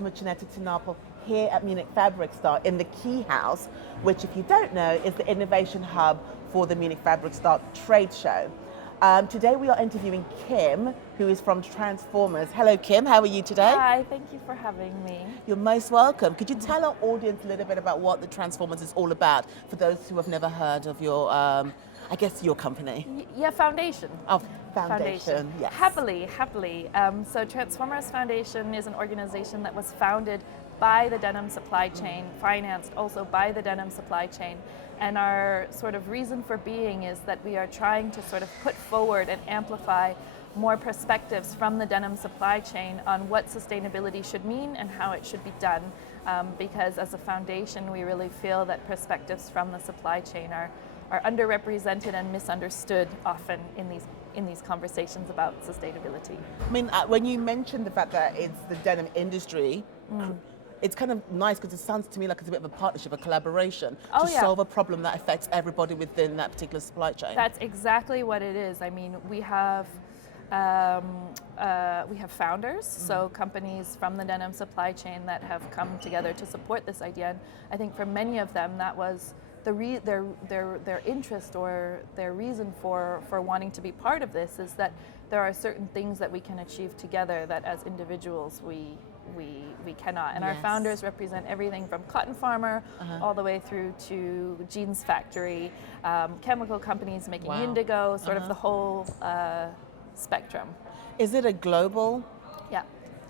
Mucinetta Tinapel here at Munich Fabric Star in the Key House, which, if you don't know, is the innovation hub for the Munich Fabric Star trade show. Today we are interviewing Kim, who is from Transformers. Hello Kim, how are you today? Hi, thank you for having me. You're most welcome. Could you tell our audience a little bit about what the Transformers is all about, for those who have never heard of your, I guess, your company? Yeah, Foundation. Oh, Foundation, yes. Happily. So Transformers Foundation is an organization that was founded by the denim supply chain, financed also by the denim supply chain. And our sort of reason for being is that we are trying to sort of put forward and amplify more perspectives from the denim supply chain on what sustainability should mean and how it should be done. Because as a foundation, we really feel that perspectives from the supply chain are underrepresented and misunderstood often in these conversations about sustainability. I mean, when you mentioned the fact that it's the denim industry, it's kind of nice because it sounds to me like it's a bit of a partnership, a collaboration to solve a problem that affects everybody within that particular supply chain. That's exactly what it is. I mean, we have founders, so companies from the denim supply chain that have come together to support this idea. And I think for many of them, that was their interest or their reason for wanting to be part of this, is that there are certain things that we can achieve together that as individuals we cannot. And our founders represent everything from cotton farmer all the way through to jeans factory, chemical companies making indigo, sort of the whole spectrum. Is it a global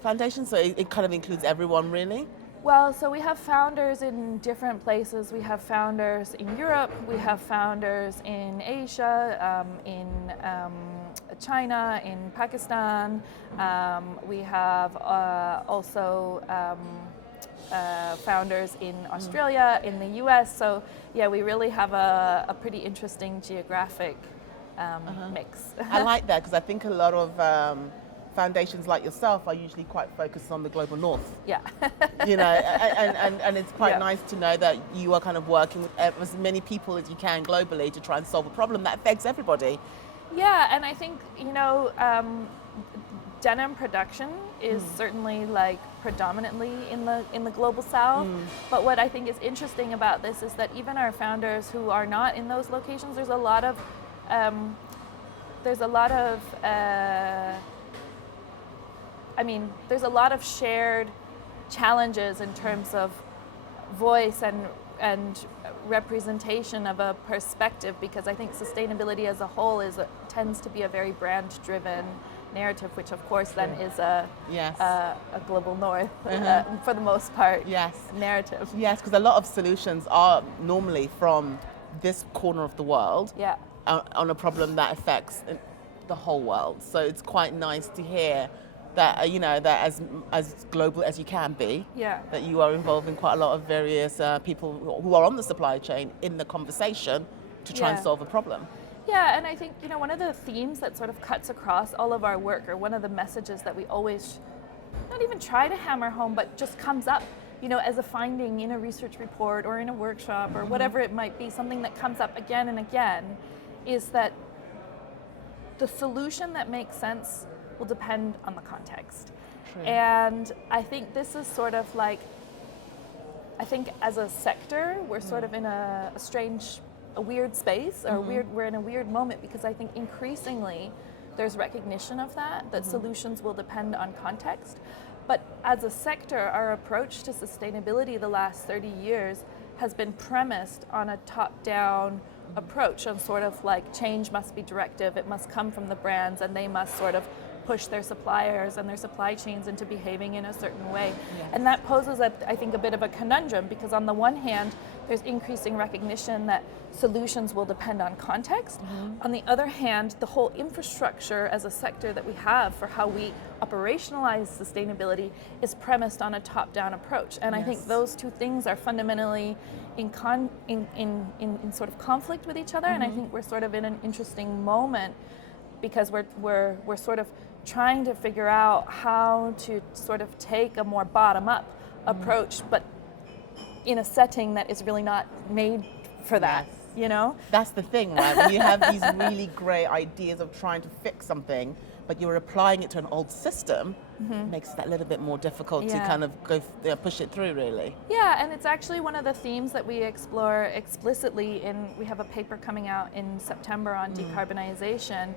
foundation? So it kind of includes everyone, really? Well, so we have founders in different places. We have founders in Europe, we have founders in Asia, in China, in Pakistan. We have also founders in Australia, in the US. So yeah, we really have a pretty interesting geographic mix. I like that because I think a lot of foundations like yourself are usually quite focused on the global north. Yeah. You know, and it's quite nice to know that you are kind of working with as many people as you can globally to try and solve a problem that affects everybody. Yeah, and I think, you know, denim production is certainly like predominantly in the global south. But what I think is interesting about this is that even our founders who are not in those locations, there's a lot of shared challenges in terms of voice and representation of a perspective, because I think sustainability as a whole tends to be a very brand-driven narrative, which of course then is a global north for the most part narrative. Yes, because a lot of solutions are normally from this corner of the world on a problem that affects the whole world. So it's quite nice to hear that, you know, that as global as you can be, that you are involving quite a lot of various people who are on the supply chain in the conversation to try and solve a problem. Yeah, and I think, you know, one of the themes that sort of cuts across all of our work, or one of the messages that we always not even try to hammer home, but just comes up, you know, as a finding in a research report or in a workshop or whatever it might be, something that comes up again and again, is that the solution that makes sense will depend on the context. True. And I think this is sort of like, I think as a sector, we're sort of in a weird space, or we're in a weird moment, because I think increasingly there's recognition of that solutions will depend on context. But as a sector, our approach to sustainability the last 30 years has been premised on a top-down approach, on sort of like change must be directive, it must come from the brands, and they must sort of push their suppliers and their supply chains into behaving in a certain way. And that poses, I think, a bit of a conundrum, because on the one hand, there's increasing recognition that solutions will depend on context. On the other hand, the whole infrastructure as a sector that we have for how we operationalize sustainability is premised on a top-down approach. And I think those two things are fundamentally in sort of conflict with each other. And I think we're sort of in an interesting moment, because we're sort of trying to figure out how to sort of take a more bottom-up approach, but in a setting that is really not made for that. You know? That's the thing, right? When you have these really great ideas of trying to fix something, but you're applying it to an old system, makes that a little bit more difficult to kind of push it through, really. Yeah, and it's actually one of the themes that we explore explicitly we have a paper coming out in September on decarbonization.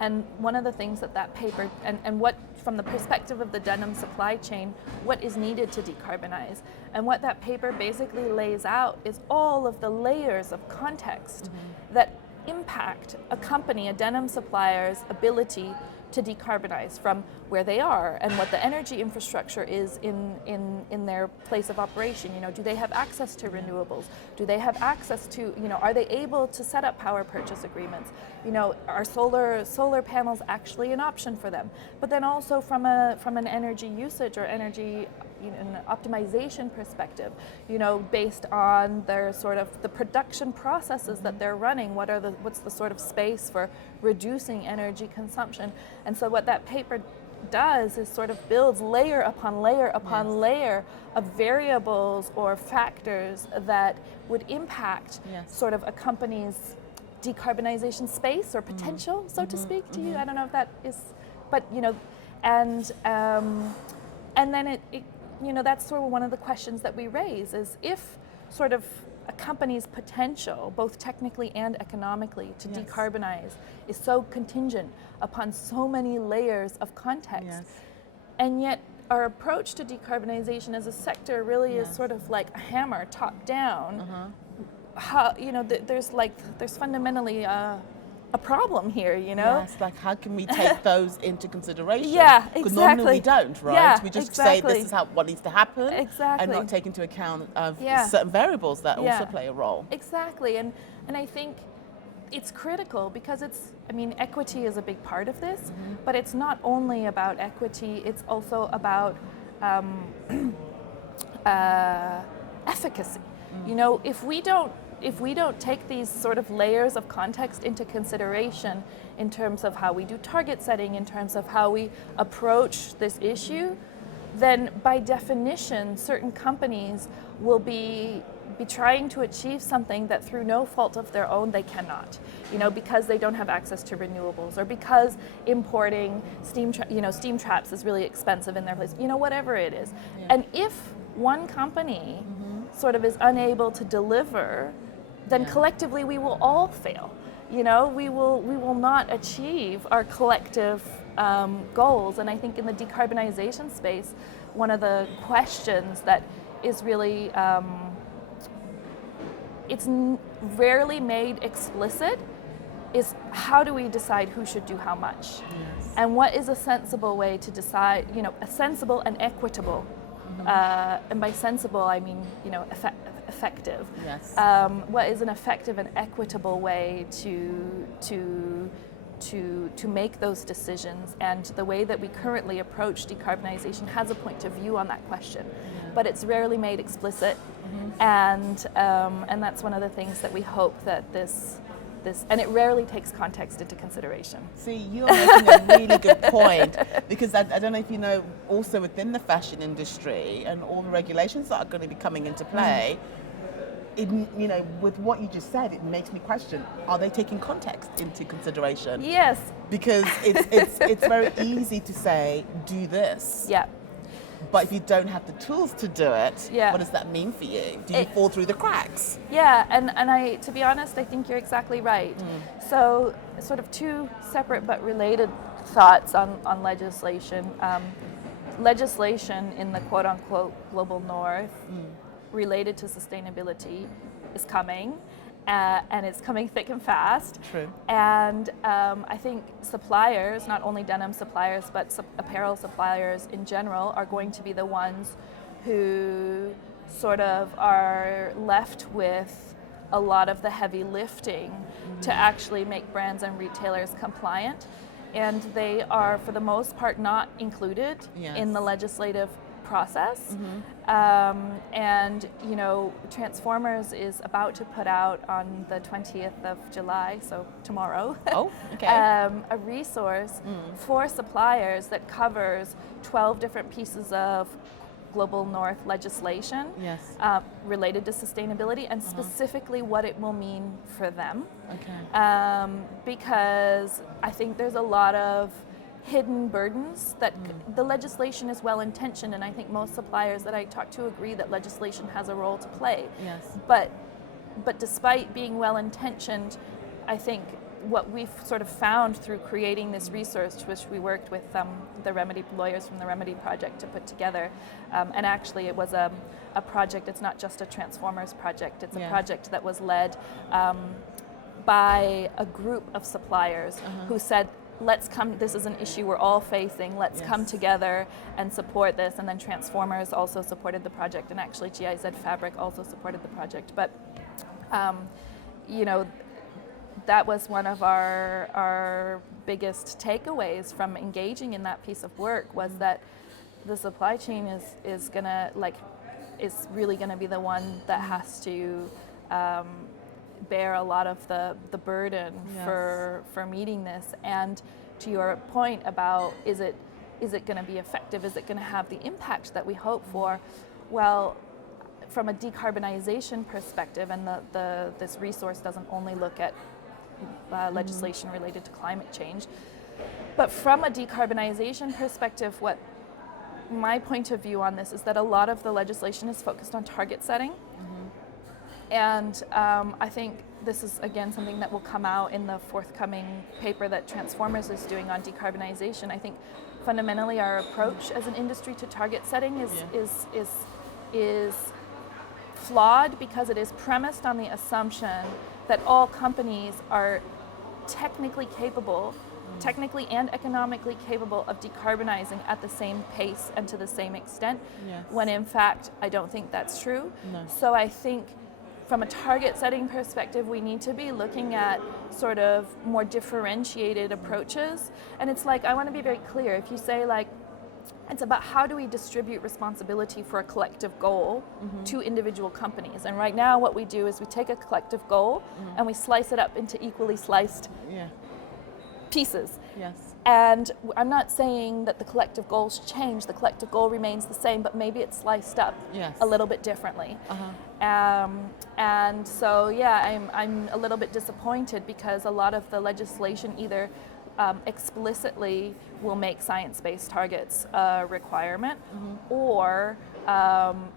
And one of the things that paper, and what, from the perspective of the denim supply chain, what is needed to decarbonize. And what that paper basically lays out is all of the layers of context that impact a denim supplier's ability to decarbonize, from where they are and what the energy infrastructure is in their place of operation. Do they have access to renewables? Do they have access to, are they able to set up power purchase agreements? Are solar panels actually an option for them? But then also from an energy usage or energy an optimization perspective, based on their sort of the production processes that they're running, what's the sort of space for reducing energy consumption. And so what that paper does is sort of builds layer upon layer upon layer of variables or factors that would impact sort of a company's decarbonization space or potential, so to speak, to you. I don't know if that is, but and then it that's sort of one of the questions that we raise, is if sort of a company's potential, both technically and economically, to decarbonize is so contingent upon so many layers of context, and yet our approach to decarbonization as a sector really is sort of like a hammer top down. How there's fundamentally a problem here, Yes, like how can we take those into consideration? Yeah, exactly. Because normally we don't, right? Yeah, we just say this is what needs to happen, exactly, and not take into account of certain variables that also play a role. Exactly, and I think it's critical because equity is a big part of this, but it's not only about equity, it's also about efficacy. If we don't take these sort of layers of context into consideration in terms of how we do target setting, in terms of how we approach this issue, then by definition, certain companies will be trying to achieve something that through no fault of their own they cannot, because they don't have access to renewables, or because importing steam traps is really expensive in their place, whatever it is. And if one company sort of is unable to deliver, then collectively we will all fail. We will not achieve our collective goals. And I think in the decarbonization space, one of the questions that is really it's rarely made explicit is, how do we decide who should do how much? And what is a sensible way to decide, a sensible and equitable, and by sensible I mean effective. What is an effective and equitable way to make those decisions? And the way that we currently approach decarbonization has a point of view on that question, but it's rarely made explicit. And that's one of the things that we hope that this, and it rarely takes context into consideration. See, you're making a really good point, because I don't know if you know, also within the fashion industry and all the regulations that are going to be coming into play, with what you just said, it makes me question, are they taking context into consideration? Yes. Because it's very easy to say, do this. Yeah. But if you don't have the tools to do it, what does that mean for you? Do you fall through the cracks? Yeah, and I, to be honest, I think you're exactly right. So sort of two separate but related thoughts on legislation. Legislation in the quote-unquote global north related to sustainability is coming. And it's coming thick and fast. True. And I think suppliers, not only denim suppliers, but apparel suppliers in general, are going to be the ones who sort of are left with a lot of the heavy lifting to actually make brands and retailers compliant. And they are, for the most part, not included in the legislative process. And Transformers is about to put out on the 20th of July, so tomorrow, a resource for suppliers that covers 12 different pieces of global north legislation related to sustainability, and specifically what it will mean for them. Because I think there's a lot of hidden burdens that the legislation is well intentioned, and I think most suppliers that I talk to agree that legislation has a role to play. Yes. But despite being well intentioned, I think what we've sort of found through creating this resource, which we worked with the Remedy lawyers from the Remedy project to put together, and actually it was a project, it's not just a Transformers project, it's a project that was led by a group of suppliers who said, let's come, this is an issue we're all facing, let's come together and support this. And then Transformers also supported the project, and actually GIZ Fabric also supported the project. But, you know, that was one of our biggest takeaways from engaging in that piece of work, was that the supply chain is really gonna be the one that has to bear a lot of the burden for meeting this. And to your point about is it going to be effective? Is it going to have the impact that we hope for? Well, from a decarbonization perspective, and this resource doesn't only look at legislation related to climate change, but from a decarbonization perspective, what my point of view on this is that a lot of the legislation is focused on target setting. And I think this is, again, something that will come out in the forthcoming paper that Transformers is doing on decarbonization. I think fundamentally our approach as an industry to target setting is flawed, because it is premised on the assumption that all companies are technically and economically capable of decarbonizing at the same pace and to the same extent, when in fact I don't think that's true. So I think from a target setting perspective, we need to be looking at sort of more differentiated approaches. And it's like, I want to be very clear, if you say like, it's about how do we distribute responsibility for a collective goal to individual companies. And right now what we do is we take a collective goal and we slice it up into equally sliced pieces. And I'm not saying that the collective goals change. The collective goal remains the same, but maybe it's sliced up a little bit differently. And so, I'm a little bit disappointed, because a lot of the legislation either explicitly will make science-based targets a requirement, or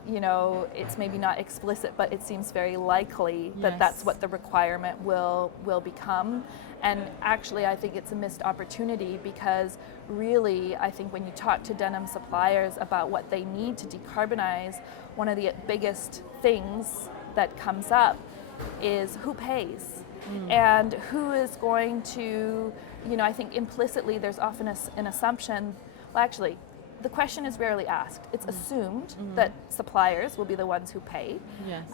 you know, it's maybe not explicit, but it seems very likely that that's what the requirement will become. And actually, I think it's a missed opportunity, because really, I think when you talk to denim suppliers about what they need to decarbonize, one of the biggest things that comes up is who pays and who is going to, you know, I think implicitly there's often an assumption, well, actually, the question is rarely asked. It's assumed that suppliers will be the ones who pay.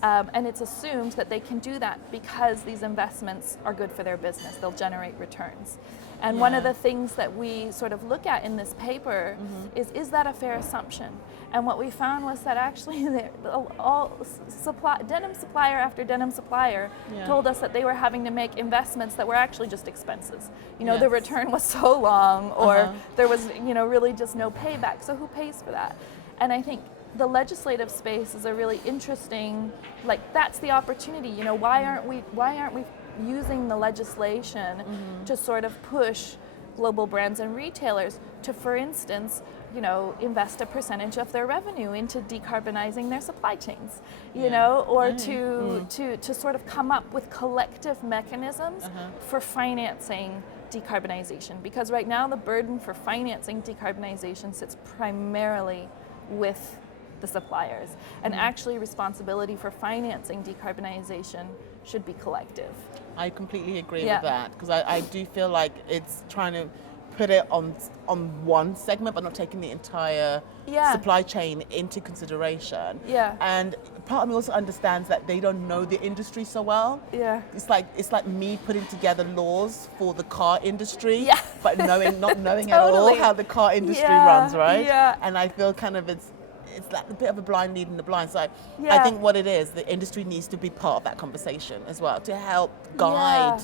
And it's assumed that they can do that because these investments are good for their business. They'll generate returns. And one of the things that we sort of look at in this paper is that a fair assumption? And what we found was that actually denim supplier after denim supplier told us that they were having to make investments that were actually just expenses. You know, the return was so long, or there was, you know, really just no payback. So who pays for that? And I think the legislative space is a really interesting, like, that's the opportunity. You know, why aren't we using the legislation to sort of push global brands and retailers to, for instance, you know, invest a percentage of their revenue into decarbonizing their supply chains, you know, or to sort of come up with collective mechanisms for financing decarbonization. Because right now the burden for financing decarbonization sits primarily with the suppliers. And actually responsibility for financing decarbonization should be collective. I completely agree with that, because I do feel like it's trying to put it on one segment, but not taking the entire supply chain into consideration. And part of me also understands that they don't know the industry so well. It's like me putting together laws for the car industry, but not knowing at all how the car industry runs, right? And I feel kind of it's like a bit of a blind leading the blind. So I think what it is, the industry needs to be part of that conversation as well, to help guide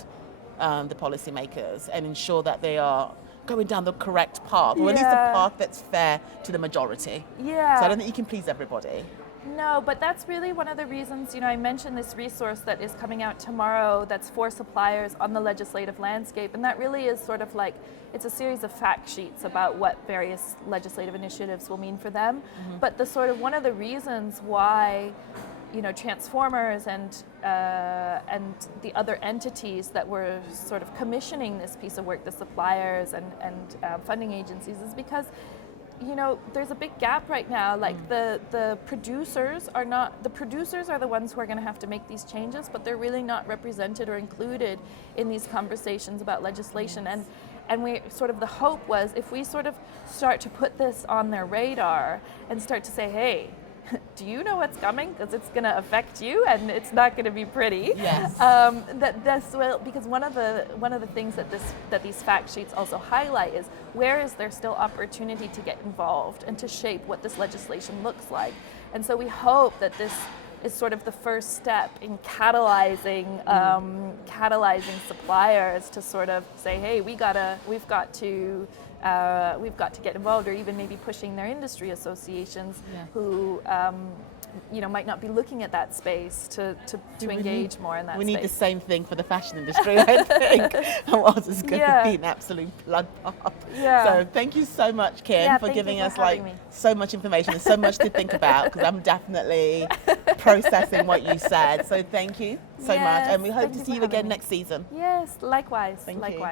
the policymakers and ensure that they are going down the correct path, or at least a path that's fair to the majority. So I don't think you can please everybody. No, but that's really one of the reasons, I mentioned this resource that is coming out tomorrow that's for suppliers on the legislative landscape, and that really is sort of like, it's a series of fact sheets about what various legislative initiatives will mean for them. But the sort of one of the reasons why Transformers and the other entities that were sort of commissioning this piece of work, the suppliers and funding agencies, is because there's a big gap right now. Like the producers are the ones who are going to have to make these changes, but they're really not represented or included in these conversations about legislation. And we sort of, the hope was, if we sort of start to put this on their radar and start to say, hey, do you know what's coming? Because it's going to affect you, and it's not going to be pretty. Yes. Because one of the things that these fact sheets also highlight is, where is there still opportunity to get involved and to shape what this legislation looks like? And so we hope that this is sort of the first step in catalyzing suppliers to sort of say, hey, we've got to get involved, or even maybe pushing their industry associations who might not be looking at that space to engage more in that space. We need the same thing for the fashion industry, I think. Otherwise it's going to be an absolute bloodbath. Yeah. So thank you so much, Kim, for giving us so much information and so much to think about, because I'm definitely processing what you said. So thank you so much, and we hope to see you again next season. Yes, likewise. Thank you.